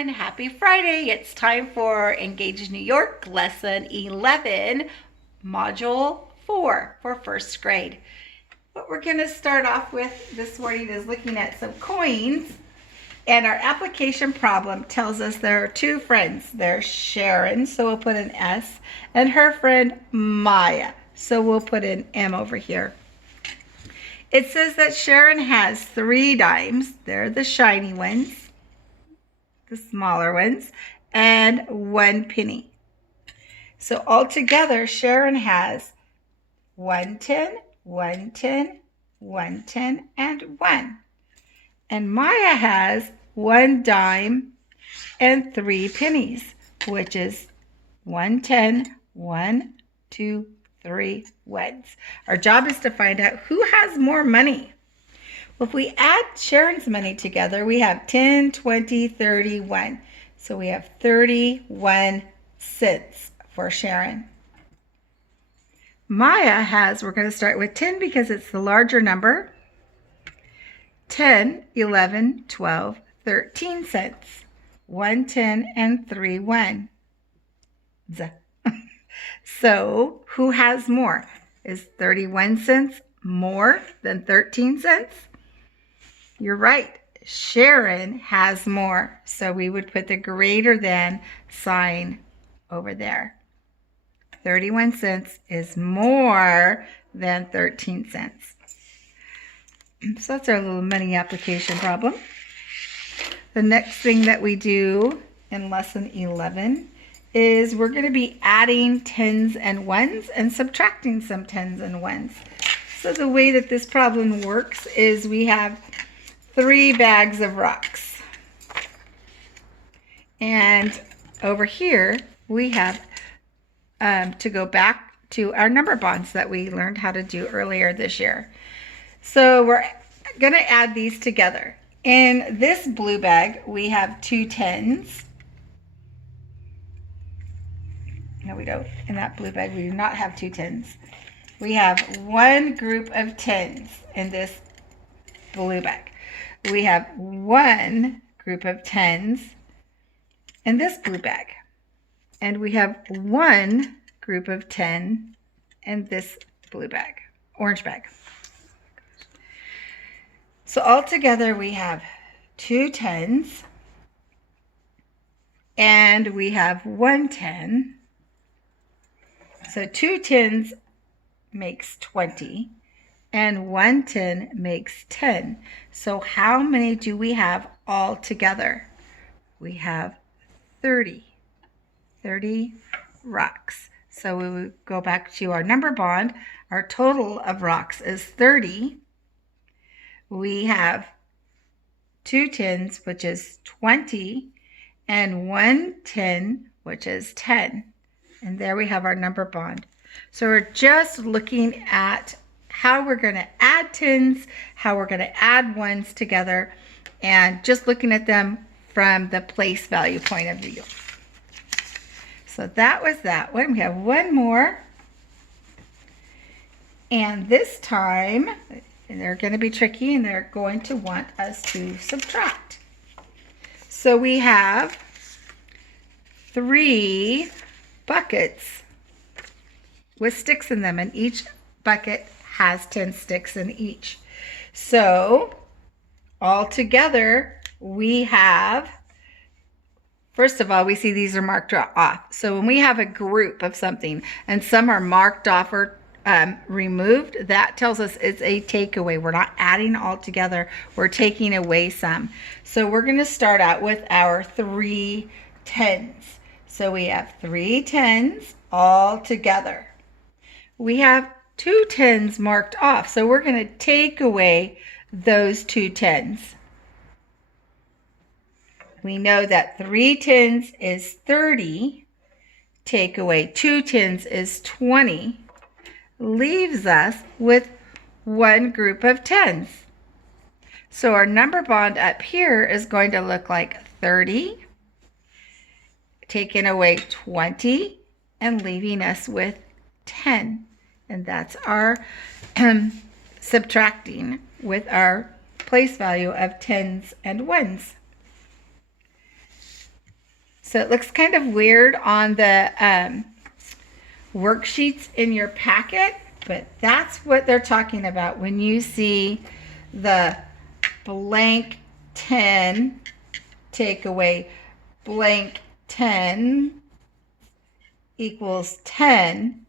everyone. Happy Friday. It's time for Engage New York Lesson 11, Module 4 for first grade. What we're going to start off with this morning is looking at some coins. And our application problem tells us there are two friends. There's Sharon, so we'll put an S, and her friend Maya, so we'll put an M over here. It says that Sharon has 3 dimes. They're the shiny ones, the smaller ones, and 1 penny. So altogether, Sharon has 1 10, 1 10, 1 10, and 1. And Maya has 1 dime and 3 pennies, which is 1 10, 1, 2, 3 ones. Our job is to find out who has more money. Well, if we add Sharon's money together, we have 10, 20, 31. So we have 31 cents for Sharon. Maya has, we're going to start with 10 because it's the larger number. 10, 11, 12, 13 cents. 1 10 and 3 1. So who has more? Is 31 cents more than 13 cents? You're right. Sharon has more. So we would put the greater than sign over there. 31 cents is more than 13 cents. So that's our little money application problem. The next thing that we do in lesson 11 is we're going to be adding tens and ones and subtracting some tens and ones. So the way that this problem works is we have 3 bags of rocks. And over here we have to go back to our number bonds that we learned how to do earlier this year. So we're going to add these together. In this blue bag, we have 2 tens. No, we don't. In that blue bag, we do not have 2 tens. We have 1 group of tens in this blue bag. We have 1 group of tens in this blue bag. And we have 1 group of 10 in this blue bag, orange bag. So altogether we have 2 tens and we have 1 10. So 2 tens makes 20 and 1 10 makes 10. So how many do we have all together? We have 30 rocks. So we would go back to our number bond. Our total of rocks is 30. We have 2 tens, which is 20, and 1 10, which is 10. And there we have our number bond. So we're just looking at how we're going to add tens, how we're going to add ones together, and just looking at them from the place value point of view. So that was that one. We have one more. And this time, they're going to be tricky and they're going to want us to subtract. So we have 3 buckets with sticks in them, and each bucket has 10 sticks in each. So all together we have, first of all, we see these are marked off. So when we have a group of something and some are marked off or removed, that tells us it's a takeaway. We're not adding all together, we're taking away some. So we're going to start out with our 3 tens. So we have 3 tens all together. We have 2 tens marked off, so we're going to take away those 2 tens. We know that 3 tens is 30, take away 2 tens is 20, leaves us with 1 group of tens. So our number bond up here is going to look like 30, taking away 20, and leaving us with 10. And that's our subtracting with our place value of tens and ones. So it looks kind of weird on the worksheets in your packet, but that's what they're talking about when you see the blank 10 take away blank 10 equals 10.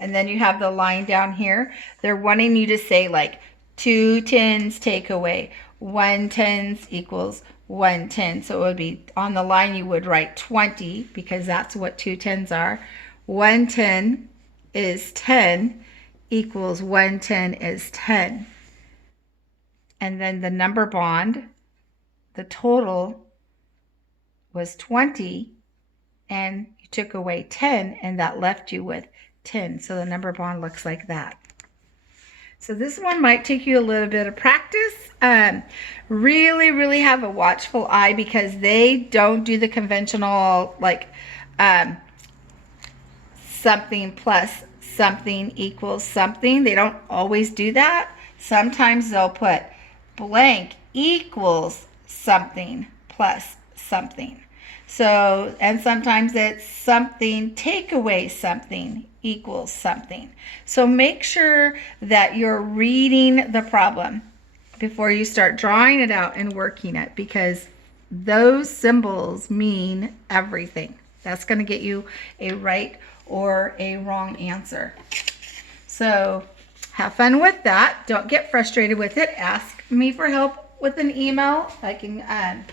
And then you have the line down here. They're wanting you to say like 2 10s take away 1 10s equals 1 10. So it would be on the line you would write 20 because that's what 2 10s are. 1 10 is 10 equals 1 10 is 10. And then the number bond, the total was 20 and you took away 10 and that left you with 10. So the number bond looks like that. So this one might take you a little bit of practice. Really have a watchful eye because they don't do the conventional like something plus something equals something. They don't always do that. Sometimes they'll put blank equals something plus something. So, and sometimes it's something take away something equals something. So make sure that you're reading the problem before you start drawing it out and working it, because those symbols mean everything. That's going to get you a right or a wrong answer. So have fun with that. Don't get frustrated with it. Ask me for help with an email. I can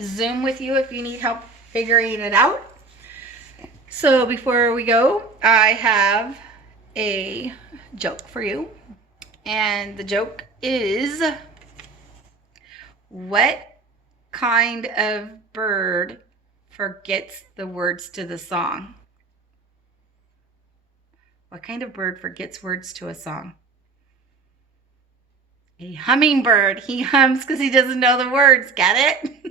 Zoom with you if you need help figuring it out. So before we go, I have a joke for you. And the joke is, what kind of bird forgets the words to the song? What kind of bird forgets words to a song? A hummingbird. He hums because he doesn't know the words. Get it?